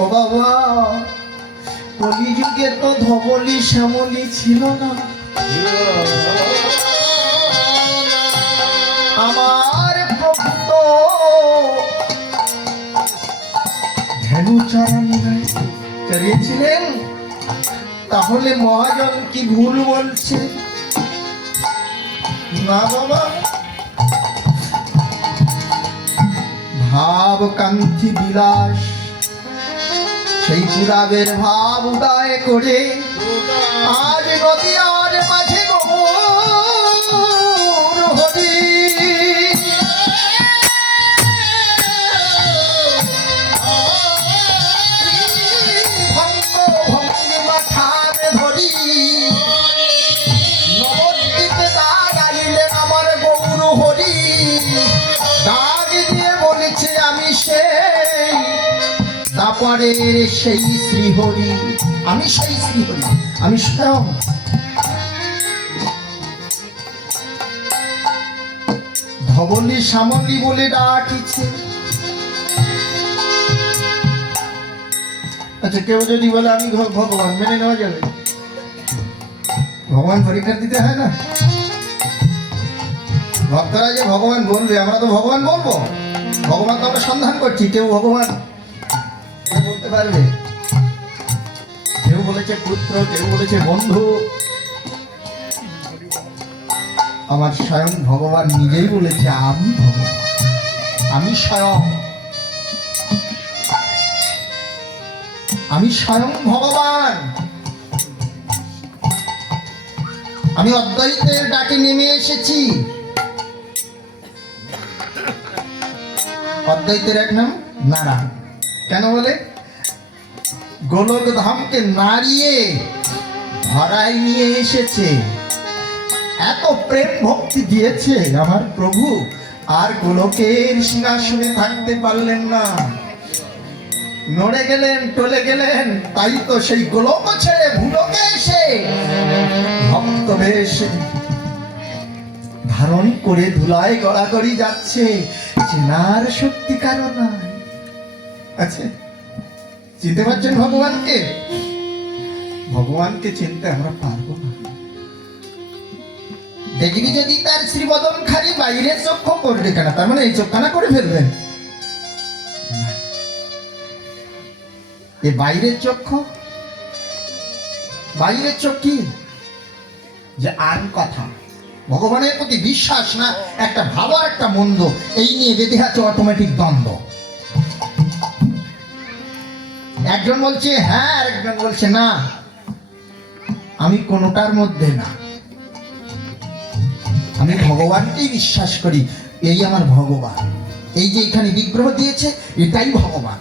ও বাবা, কলিযুগে তো ধবলি শ্যামলি ছিল না। আমার প্রভু তো ধেনু চালিয়েছিলেন। তাহলে মহাজন কি ভুল বলছে? না বাবা, ভাব কান্তি বিলাস সেই পুরাবের ভাব উদয় করে আজ নদিয়ার মাঝে গৌর হরি ভঙ্গ ভঙ্গি মাথার ধরি নবদ্বীপে দাঁড়াইলেন আমার গৌর হরি। ডাক দিয়ে বলেছে আমি সেই তারপরে সেই শ্রীহরি, আমি সেই শ্রীহরি, আমি স্বয়ং। ধবলি শ্যামলি বলে ডাকিছে। আচ্ছা, কেউ যদি বলে আমি ভগবান, মেনে নেওয়া যাবে? ভগবান পরীক্ষা দিতে হয় না? ভক্তরা যে ভগবান বলবে, আমরা তো ভগবান বলবো। ভগবান তো আমরা সন্ধান করছি। কেউ ভগবান বলতে পারবে? কেউ বলেছে পুত্র, কেউ বলেছে বন্ধু। আমার স্বয়ং ভগবান নিজেই বলেছে আমি ভগবান, আমি স্বয়ং, আমি স্বয়ং ভগবান। আমি অদ্বৈতের ডাকে নেমে এসেছি। অদ্বৈতের এক নাম নারায়ণ। কেন বলে? গোলক ধামকে নাড়িয়ে ধরায় নিয়ে এসেছে। এত প্রেম ভক্তি দিয়েছে আমার প্রভু, আর গোলকের সিংহাসনে থাকতে পারলেন না, নড়ে গেলেন, টলে গেলেন। তাই তো সেই গোলক ছেড়ে ভুলোকে এসে ভক্ত বেশ ধারণ করে ধুলায় গড়াগড়ি যাচ্ছে। চেনার শক্তি কারো নাই। আচ্ছা, চিনতে পারছেন ভগবানকে? ভগবানকে চিনতে আমরা পারবো না। দেখবি যদি তার শ্রীবদন খালি বাইরে চক্ষু করবে কেন, তার মানে এই চোখখানা করে ফেলবেন। এ বাইরের চক্ষু, বাইরের চোখ কি? যে আর কথা, ভগবানের প্রতি বিশ্বাস না, একটা ভালো একটা মন্দ, এই নিয়ে বেঁধে আছে অটোমেটিক দ্বন্দ্ব। একজন বলছে হ্যাঁ, আর একজন বলছে না, আমি কোনোটার মধ্যে না, আমি ভগবানকেই বিশ্বাস করি, এই আমার ভগবান। এই যে এখানে বিগ্রহ দিয়েছে, এটাই ভগবান।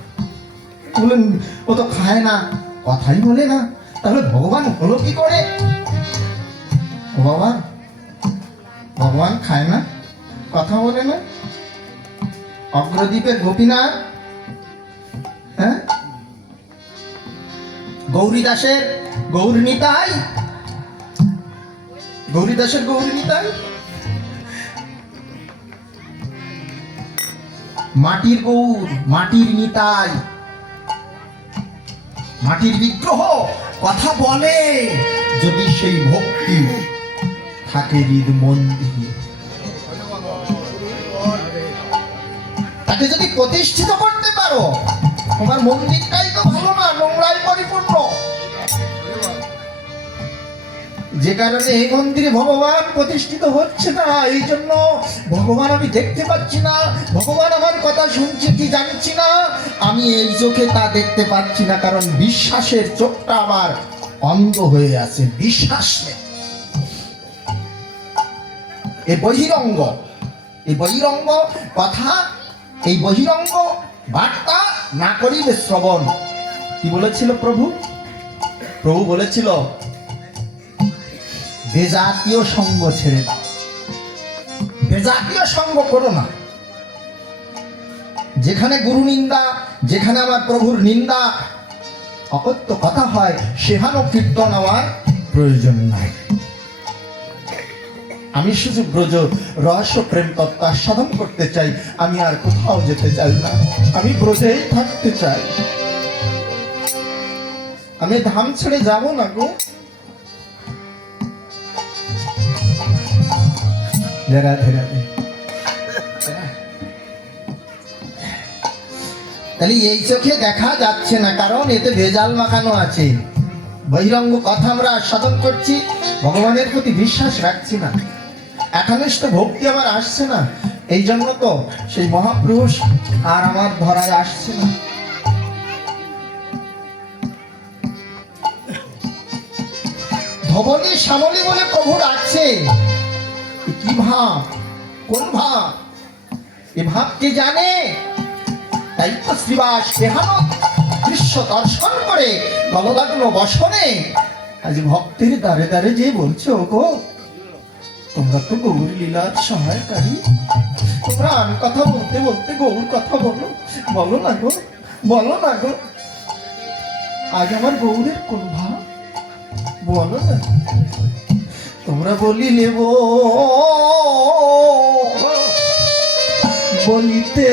বলেন ও তো খায় না, কথাই বলে না, তাহলে ভগবান হলো কি করে? ও বাবা, ভগবান খায় না, কথা বলে না? অগ্রদ্বীপের গোপীনাথ, হ্যাঁ, গৌরীদাসের গৌরনীতাই, গৌরীদাসের গৌরনীতাই, মাটির গৌর, মাটির নিতাই, মাটির বিগ্রহ কথা বলে যদি সেই ভক্তি থাকে হৃদ মন্দিরে, তাকে যদি প্রতিষ্ঠিত করতে পারো, তোমার মন্দিরটাই তো ভালো না, নোংরায় পরিপূর্ণ। যে কারণে এই মন্দিরে ভগবান প্রতিষ্ঠিত হচ্ছে না, এই জন্য ভগবান আমি দেখতে পাচ্ছি না, ভগবান আমার কথা শুনছে কি জানছি না, আমি এই চোখে তা দেখতে পাচ্ছি না, কারণ বিশ্বাসের চোখটা আমার অন্ধ হয়ে আছে। বিশ্বাস নেই। এই বহিরঙ্গ, এই বহিরঙ্গ কথা, এই বহিরঙ্গ বার্তা না করিলে শ্রবণ। কি বলেছিল প্রভু? প্রভু বলেছিল বেজাতীয় সঙ্গ ছেড়ে দাও, বেজাতীয় সঙ্গ করো না। যেখানে গুরু নিন্দা, যেখানে আমার প্রভুর নিন্দা, অকথ্য কথা হয়, সেখানেও কীর্তন আমার প্রয়োজন নাই। আমি শুধু ব্রজ রহস্য প্রেম তত্ত্ব সাধন করতে চাই, আমি আর কোথাও যেতে চাই না, আমি ব্রজেই থাকতে চাই। আমি ধাম ছেড়ে যাব না গো। রাধে রাধে। তাহলে এই চোখে দেখা যাচ্ছে না, কারণ এতে ভেজাল মাখানো আছে। বহিরঙ্গ কথা আমরা আস্বাদন করছি, ভগবানের প্রতি বিশ্বাস রাখছি না, একনিষ্ঠ ভক্তি আমার আসছে না। এই জন্য তো সেই মহাপুরুষ আর আমার ধরায় আসছে না। ধবনী শ্যামলী বলে প্রভু ডাকছে। কি ভাব, কোন ভাব? এ ভাব কে জানে? তাই তো শ্রীবাস দেহানত দৃশ্য দর্শন করে গললগ্ন বসনে আজ ভক্তের দ্বারে দ্বারে যে বলছো, গো তোমরা তো গৌর লীলার সহায়কারী, তোমরা আন কথা বলতে বলতে গৌর কথা বলো, বলো না গো, বলো না গো। আজ আমার গৌরের কোন ভাব বলো না। তোমরা বলিলে বলিতে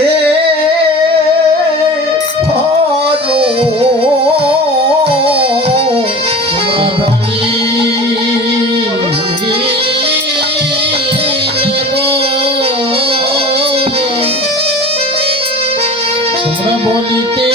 তোমরা বলিতে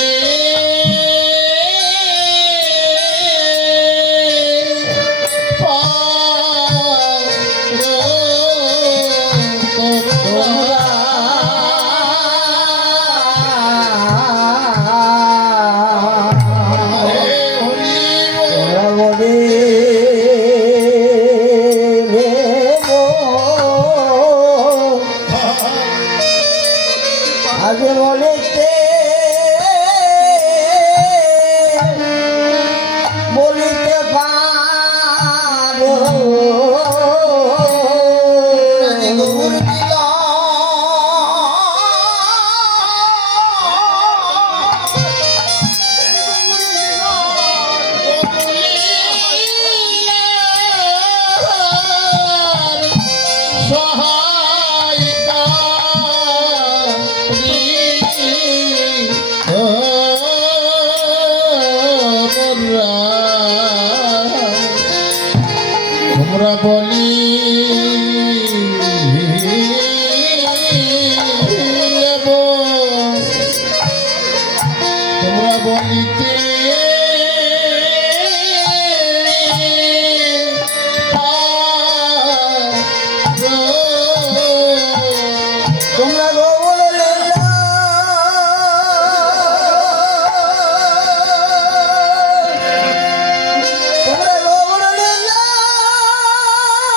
আগে বলিতে বলিতে পারো গৌর লীলা তোমরা বলি তোমরা বলিতে তোমরা গৌর লীলা তোমরা গৌর লীলা তোমরা গৌর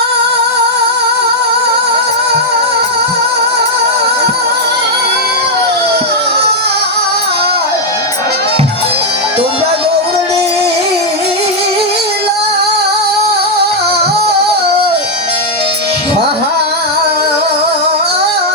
লীলা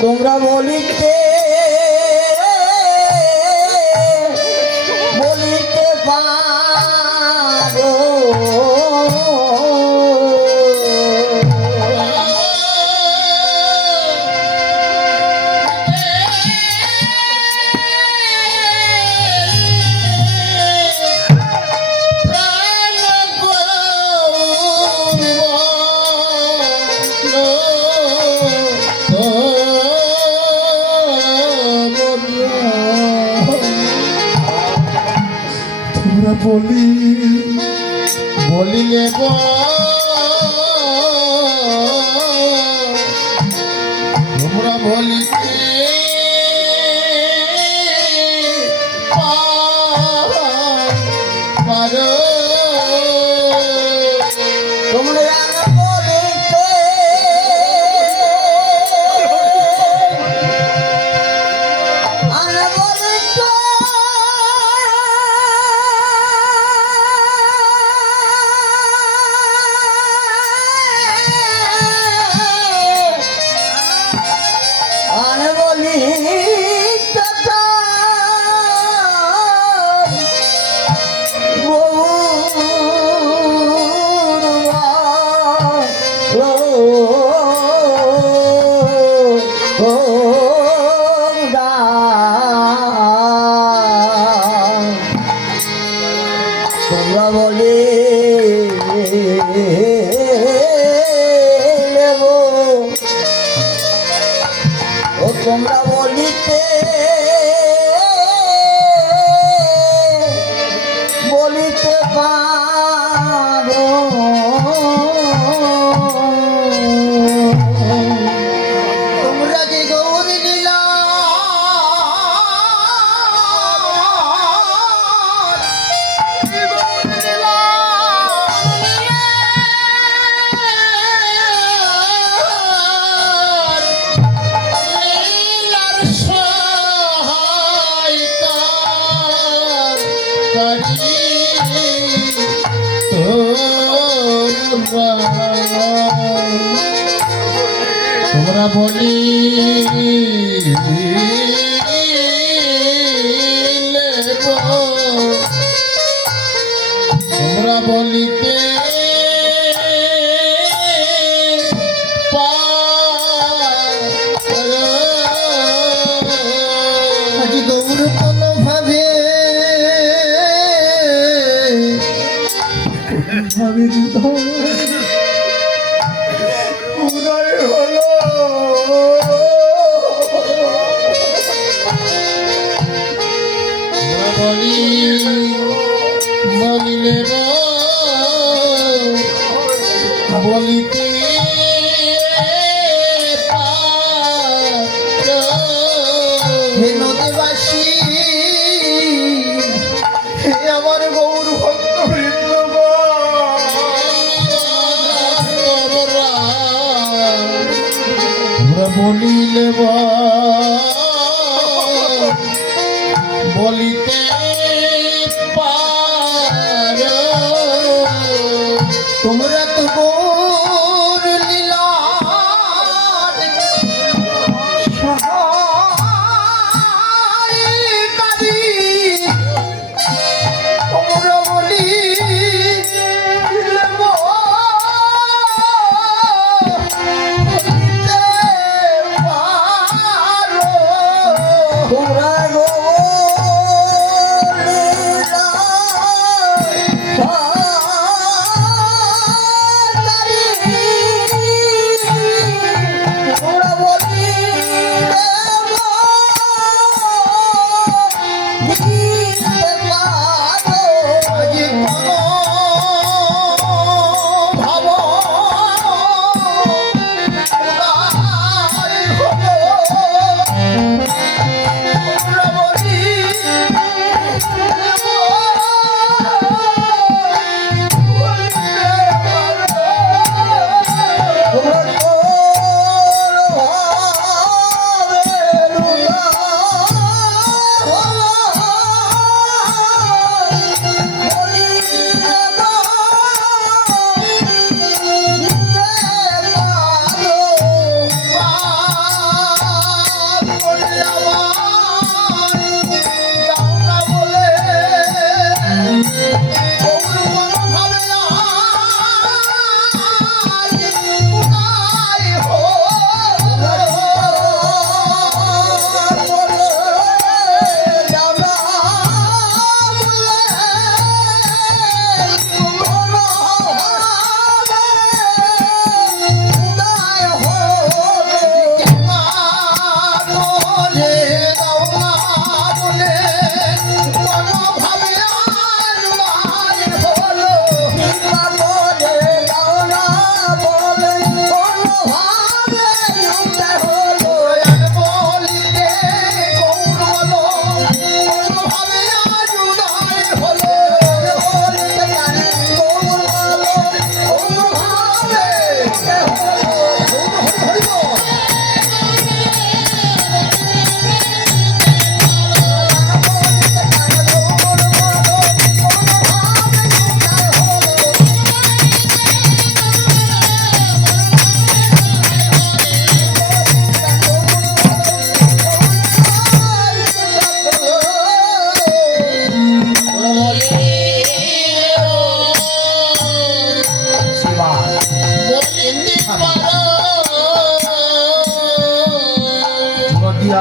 তোমরা বলিতে বলিতে পারো তোমরা বলি বলিলে তোমরা বলিতে পারো তোমরা বলিতে বলিতে তোমরা বলি তোমরা বলিতে আজি গৌর কোন ভাবে ভাবে উদয় হলো বলি বলিলে বলিতে হে নদীবাসী হে আমার গৌর ভক্ত বলিলে বলিতে তোমরা